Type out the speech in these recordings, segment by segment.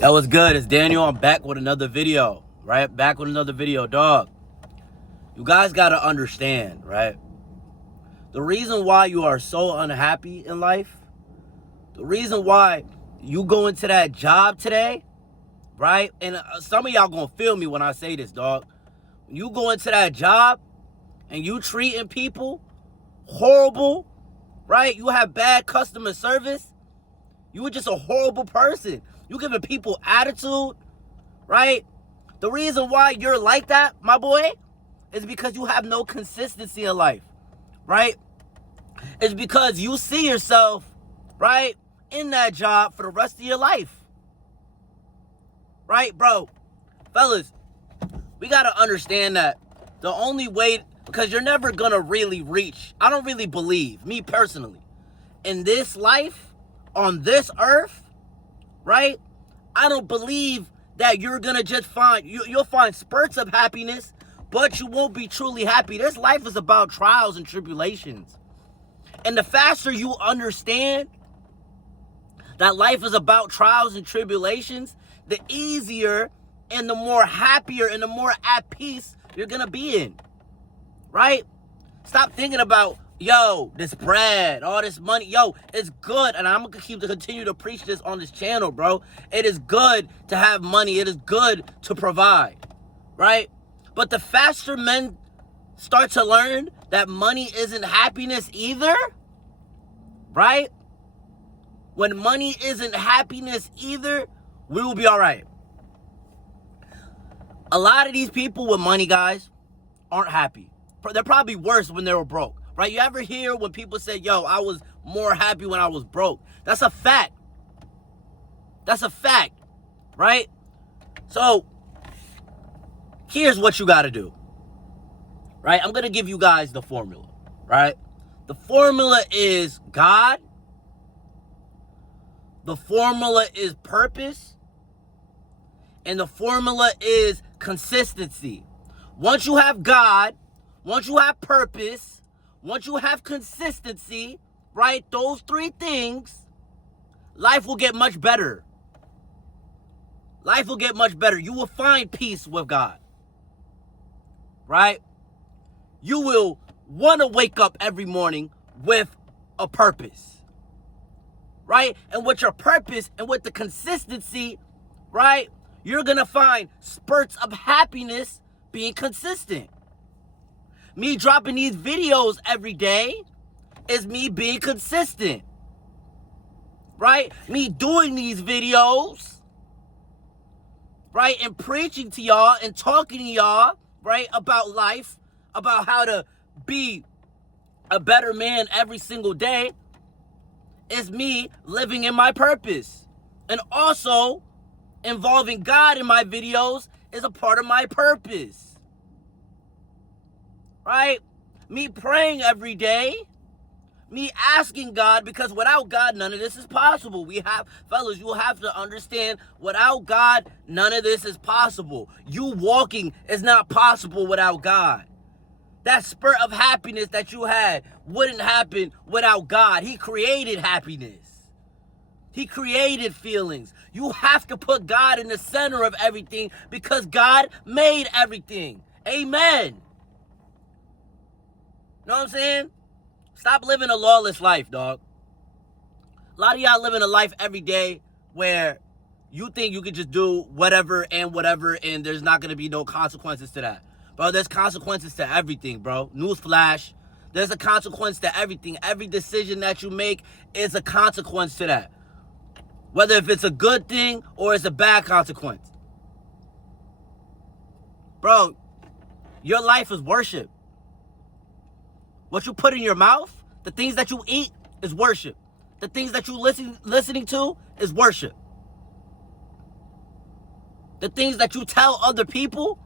Yo, what's good? It's Daniel. I'm back with another video, right? Back with another video, dog. You guys got to understand, right? The reason why you are so unhappy in life, the reason why you go into that job today, right? And some of y'all gonna feel me when I say this, dog. When you go into that job and you treating people horrible, right? You have bad customer service. You were just a horrible person. You giving people attitude, right? The reason why you're like that, my boy, is because you have no consistency in life, right? It's because you see yourself, right, in that job for the rest of your life. Right, bro? Fellas, we got to understand that the only way, because you're never going to really reach, I don't really believe, me personally, in this life, on this earth, right? I don't believe that you're going to just find, you'll find spurts of happiness, but you won't be truly happy. This life is about trials and tribulations. And the faster you understand that life is about trials and tribulations, the easier and the more happier and the more at peace you're going to be in, right? Stop thinking about, yo, this bread, all this money. Yo, it's good, and I'm going to continue to preach this on this channel, bro. It is good to have money. It is good to provide, right? But the faster men start to learn that money isn't happiness either, right? When money isn't happiness either, we will be all right. A lot of these people with money, guys, aren't happy. They're probably worse when they were broke, right? You ever hear when people say, yo, I was more happy when I was broke? That's a fact. That's a fact, right? So, here's what you got to do, right? I'm going to give you guys the formula, right? The formula is God. The formula is purpose. And the formula is consistency. Once you have God, once you have purpose, once you have consistency, right? Those three things, life will get much better. Life will get much better. You will find peace with God, right? You will want to wake up every morning with a purpose, right? And with your purpose and with the consistency, right, you're going to find spurts of happiness being consistent. Me dropping these videos every day is me being consistent, right? Me doing these videos, right, and preaching to y'all and talking to y'all, right, about life, about how to be a better man every single day, is me living in my purpose. And also, involving God in my videos is a part of my purpose, right? Me praying every day, me asking God, because without God, none of this is possible. Fellas, you have to understand, without God, none of this is possible. You walking is not possible without God. That spurt of happiness that you had wouldn't happen without God. He created happiness. He created feelings. You have to put God in the center of everything because God made everything. Amen. Know what I'm saying? Stop living a lawless life, dog. A lot of y'all living a life every day where you think you can just do whatever and there's not going to be no consequences to that. Bro, there's consequences to everything, bro. Newsflash. There's a consequence to everything. Every decision that you make is a consequence to that. Whether if it's a good thing or it's a bad consequence. Bro, your life is worship. What you put in your mouth, the things that you eat is worship. The things that you listening to is worship. The things that you tell other people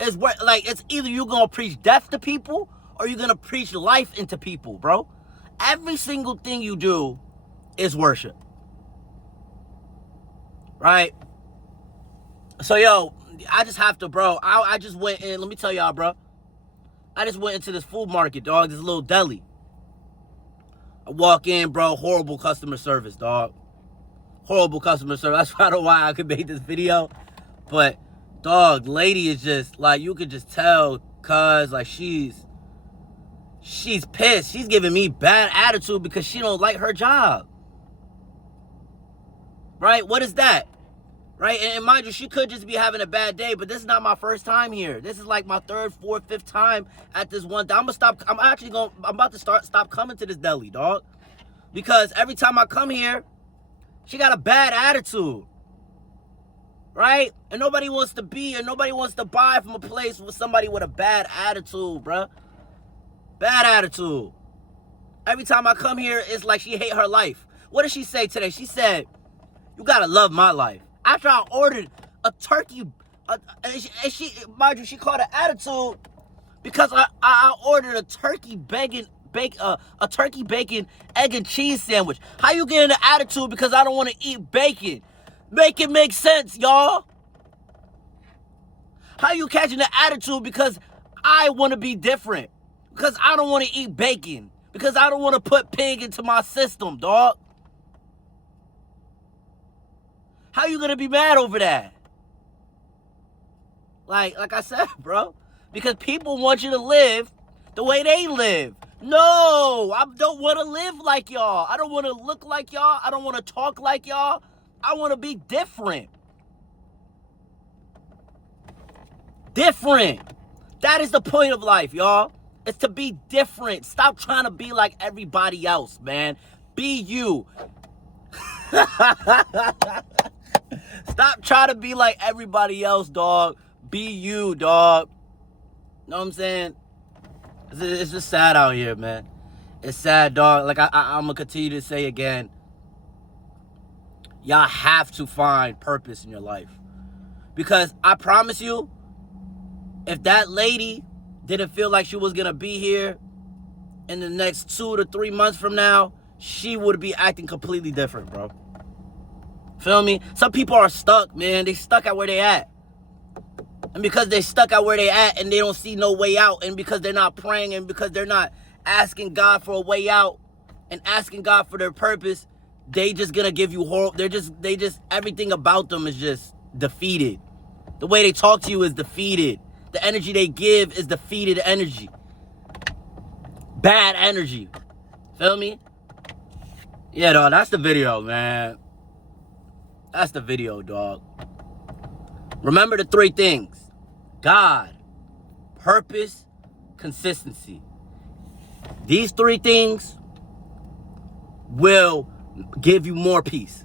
is like, it's either you're going to preach death to people or you're going to preach life into people, bro. Every single thing you do is worship. Right? So, yo, I just have to, bro. I just went in. Let me tell y'all, bro. I just went into this food market, dog. This little deli. I walk in, bro. Horrible customer service, dog. horrible customer service. That's probably why I could make this video. But, dog, lady is just, like, you could just tell, cuz, like, she's pissed. She's giving me bad attitude because she don't like her job. Right? What is that? Right? And mind you, she could just be having a bad day, but this is not my first time here. This is like my third, fourth, fifth time at this one. I'm about to stop coming to this deli, dog. Because every time I come here, she got a bad attitude. Right? And nobody wants to be and nobody wants to buy from a place with somebody with a bad attitude, bruh. Bad attitude. Every time I come here, it's like she hate her life. What did she say today? She said, you gotta love my life. After I ordered a turkey, and she, mind you, she called it attitude because I ordered a turkey bacon, egg and cheese sandwich. How you getting an attitude because I don't want to eat bacon? Make it make sense, y'all. How you catching the attitude because I want to be different? Because I don't want to eat bacon. Because I don't want to put pig into my system, dog. How you gonna be mad over that? Like I said, bro. Because people want you to live the way they live. No, I don't want to live like y'all. I don't want to look like y'all. I don't want to talk like y'all. I want to be different. Different. That is the point of life, y'all. It's to be different. Stop trying to be like everybody else, man. Be you. Stop trying to be like everybody else, dog. Be you, dog. Know what I'm saying? It's just sad out here, man. It's sad, dog. Like, I'm going to continue to say again. Y'all have to find purpose in your life. Because I promise you, if that lady didn't feel like she was going to be here in the next 2 to 3 months from now, she would be acting completely different, bro. Feel me? Some people are stuck, man. They stuck at where they at. And because they stuck at where they at and they don't see no way out, and because they're not praying and because they're not asking God for a way out and asking God for their purpose, they just gonna give you horrible. They just everything about them is just defeated. The way they talk to you is defeated. The energy they give is defeated energy. Bad energy. Feel me? Yeah, dog, that's the video, man. That's the video, dog. Remember the 3 things. God, purpose, consistency. These 3 things will give you more peace.